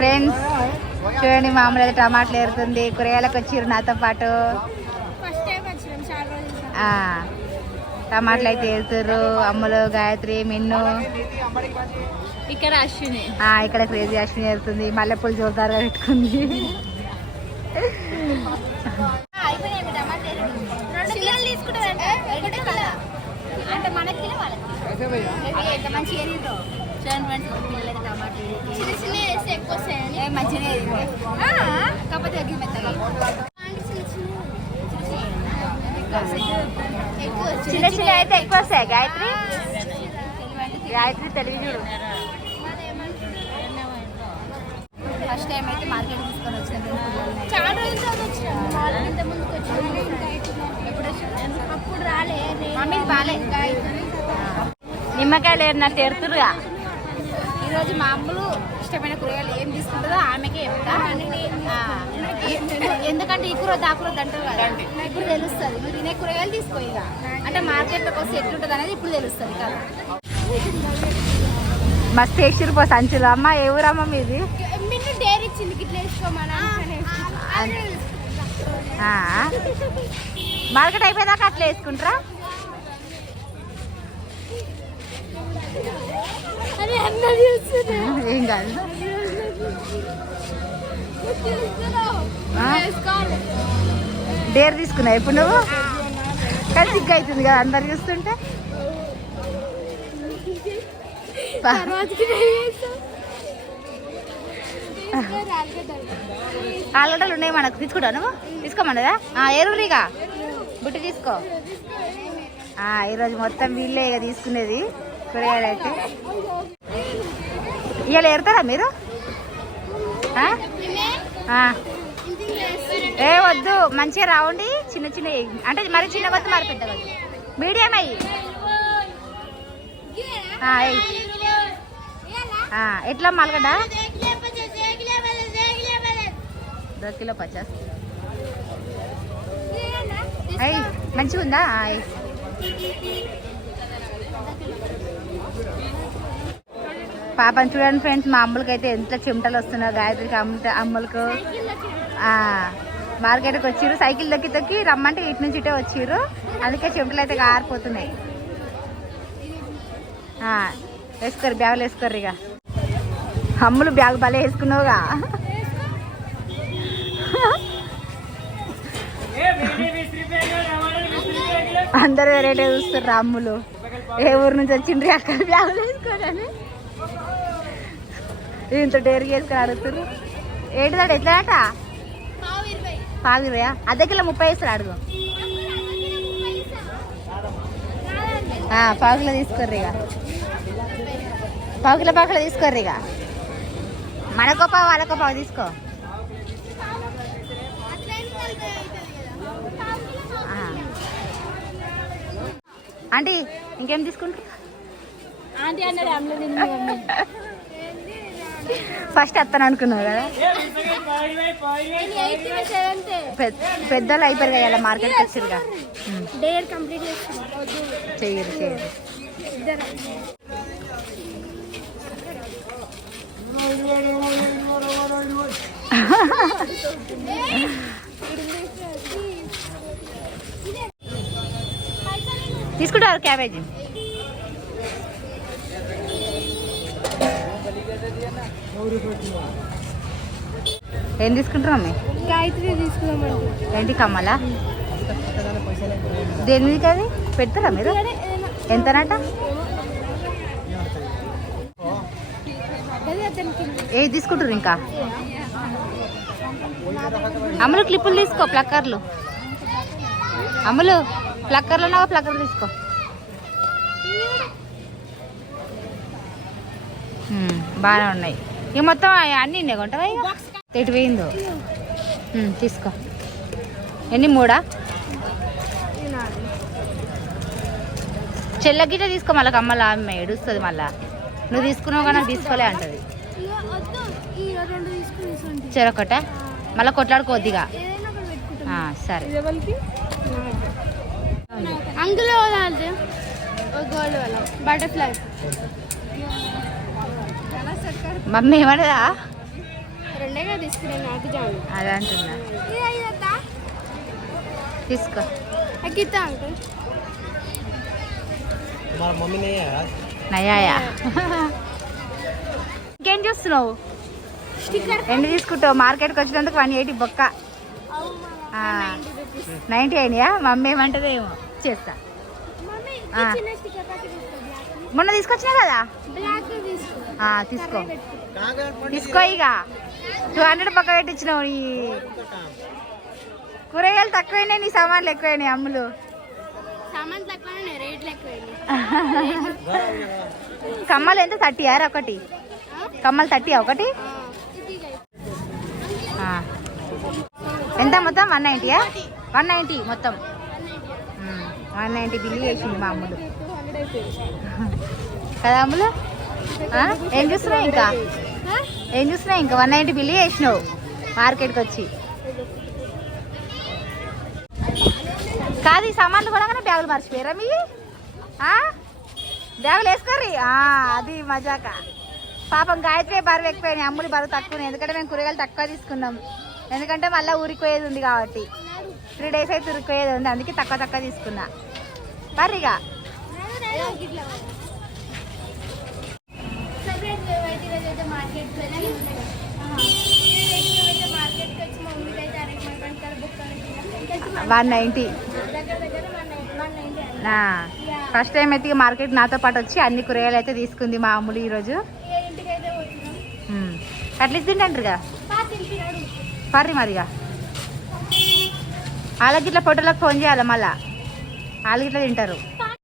Friends చూడండి మామూలు అయితే టమాటాలు ఏరుతుంది. కూరగాయలకు వచ్చిర్రు నాతో పాటు. టమాటాలు అయితే ఏరుతుర్రు. అమ్ములు, గాయత్రి, మిన్ను, ఇక్కడ అశ్విని, ఇక్కడ క్రేజీ అశ్విని ఏరుతుంది. మల్లెపూలు జోరుదారుగా పెట్టుకుంది. చిన్న చిన్న అయితే ఎక్కువ వస్తాయి. గాయత్రి తెలివి చూడు. ఫస్ట్ టైం అయితే మార్కెట్ తీసుకొని వచ్చిన చాలా రోజులు అప్పుడు రాలే. మమ్మీ బాలే నిమ్మకాయలు ఏరినట్టు ఎరుతురుగా. ఈరోజు మా అమ్మలు ఇష్టమైన కూరగాయలు ఏం తీసుకుంటుందో ఆమెకే చెప్తా. ఎందుకంటే ఈ కూర దా కూర అంటారు కదా, ఇప్పుడు తెలుస్తుంది. నువ్వు తినే కూరగాయలు తీసుకో. ఇక అంటే మార్కెట్లోకి వస్తే ఎట్లుంటుంది అనేది ఇప్పుడు తెలుస్తుంది కదా. మస్తు వేసిరు సంచులు. అమ్మ ఏ ఊరమ్మ మీది? డేర్ ఇచ్చింది ఇట్లా వేసుకోమని. మార్కెట్ అయిపోయేదాకా అట్లా వేసుకుంటారా? ఏం కాదు. డేర్ తీసుకున్నావు ఇప్పుడు నువ్వు? కానీ సిగ్గు అవుతుంది కదా అందరు చూస్తుంటే. ఆలుగడ్డలు ఉన్నాయి మనకు. తీసుకుంటా నువ్వు? తీసుకోమన్నదా? ఎరువురిగా బుట్టి తీసుకో. ఈరోజు మొత్తం వీళ్ళే ఇక తీసుకునేది కూరగాయలు అయితే. ఇవాళ ఎరుతారా మీరు? ఏ వద్దు, మంచిగా రావండి. చిన్న చిన్న అంటే మరి చిన్న వద్దు, మరి పెద్ద వద్దు, మీడియం అయ్యి. ఎట్లా మలగడ్డ? 2 కిలో 50. అయ్యి మంచిగా ఉందా? పాపని చూడండి ఫ్రెండ్స్. మా అమ్మలకి అయితే ఎంత చెమటలు వస్తున్నాయి. గాయత్రికి అమ్మలకు మార్కెట్కి వచ్చిర్రు. సైకిల్ తొక్కి రమ్మంటే ఇటు నుంచి ఇటే వచ్చిర్రు. అందుకే చెమటలు అయితే ఆరిపోతున్నాయి. వేసుకోరు, బ్యాగులు వేసుకోరు. ఇక అమ్ములు బ్యాగ్ భలే వేసుకున్నావుగా. అందరూ వెరైటీ చూస్తారు. అమ్ములు ఏ ఊరు నుంచి వచ్చిండ్రి అక్కడ బ్యాగులు వేసుకోరని ఇంత డేర్గా వేసుకొని అడుగుతారు. ఏంటిదాడు ఎట్లాట? 20 అర్ధ కిలో 30 ఇస్తారు. అడుగు. 1 కిలో తీసుకోర్రు. ఇక 1 కిలో తీసుకోర్రు. ఇక మనకో పావు వాళ్ళకో పావు తీసుకో. ఆంటీ ఇంకేం తీసుకుంటారు? ఫస్ట్ వస్తాను అనుకున్నావు కదా. పెద్దలు అయిపోయారు కదా, ఇలా మార్కెట్కి వచ్చారుగా. చెయ్యరు. తీసుకుంటారు క్యాబేజీ. ఏం తీసుకుంటారు మమ్మీ? గాయత్రి తీసుకుందాం. ఏంటి కమ్మలా? దేని మీదకి అది పెడతారా మీరు? ఎంతనట? ఏ తీసుకుంటారు? ఇంకా అమ్ములు క్లిప్పులు తీసుకో, ప్లక్కర్లు. అమ్ములు ప్లక్కర్లు ఉన్నావా? ప్లక్కర్లు తీసుకో. బాగానే ఉన్నాయి. ఇక మొత్తం అన్నీ ఉన్నాయి. కొంటావా? ఎటు పోయిందో తీసుకో. ఎన్ని? 3? చెల్లగిట తీసుకో. మళ్ళీ కమ్మలా అమ్మ ఏడుస్తుంది. మళ్ళా నువ్వు తీసుకున్నావు కానీ నాకు తీసుకోలే అంటది. చెరొకట మళ్ళీ కొట్లాడుకోవద్దిగా. సరే. అందులో బటర్ఫ్లై మమ్మీ ఏమన్నదా? అదేగా తీసుకున్నాను నాకు జాను అదే అంటున్నా. తీసుకో. గీతా అంకుల్ నయాయా. ఇంకేం చూస్తున్నావు? స్టిక్కర్ ఎన్ని తీసుకుంటావు? మార్కెట్కి వచ్చినందుకు 180 బొక్క. 90 అయినాయా? మమ్మీ ఏమంటది ఏమో చేస్తా. మొన్న తీసుకొచ్చినా కదా. తీసుకో తీసుకో. ఇక 200 పక్క పెట్టించినావు. నీ కూరగాయలు తక్కువైనాయి, నీ సామాన్లు ఎక్కువైనాయి. అమ్ములు సామాన్ తక్కువ రేట్లు ఎక్కువ. కమ్మలు ఎంత? 30 ఒకటి. కమ్మలు 30 ఒకటి. ఎంత మొత్తం? 190. 190 మొత్తం. 190 బిల్లు చేసింది మా అమ్ములు కదా. అమ్ములు ఏం చూస్తున్నావు? ఇంకా ఏం చూస్తున్నావు? ఇంకా 190 బిల్లు చేసినావు మార్కెట్కి వచ్చి. కాదు, ఈ సామాన్లు కూడా బ్యాగులు మర్చిపోయారా మీ? బ్యాగులు వేసుకోర్రి. అది మజాక. పాపం గాయత్రి బరువు ఎక్కువైనాయి, అమ్ములు బరువు తక్కువ. ఎందుకంటే మేము కూరగాయలు తక్కువ తీసుకున్నాం. ఎందుకంటే మళ్ళీ ఊరికి పోయేది ఉంది కాబట్టి. 3 days అయితే ఊరికి పోయేది ఉంది, అందుకే తక్కువ తీసుకున్నా. బర్రిగా $190. ఫస్ట్ టైం అయితే మార్కెట్ నాతో పాటు వచ్చి అన్ని కూరగాయలు అయితే తీసుకుంది మా అమ్ములు ఈరోజు. అట్లీస్ట్ తింటాంటారుగా పర్రి మరిగా. వాళ్ళకి ఇట్లా ఫోటోలకు ఫోన్ చేయాలి, మళ్ళా వాళ్ళకి ఇట్లా తింటారు.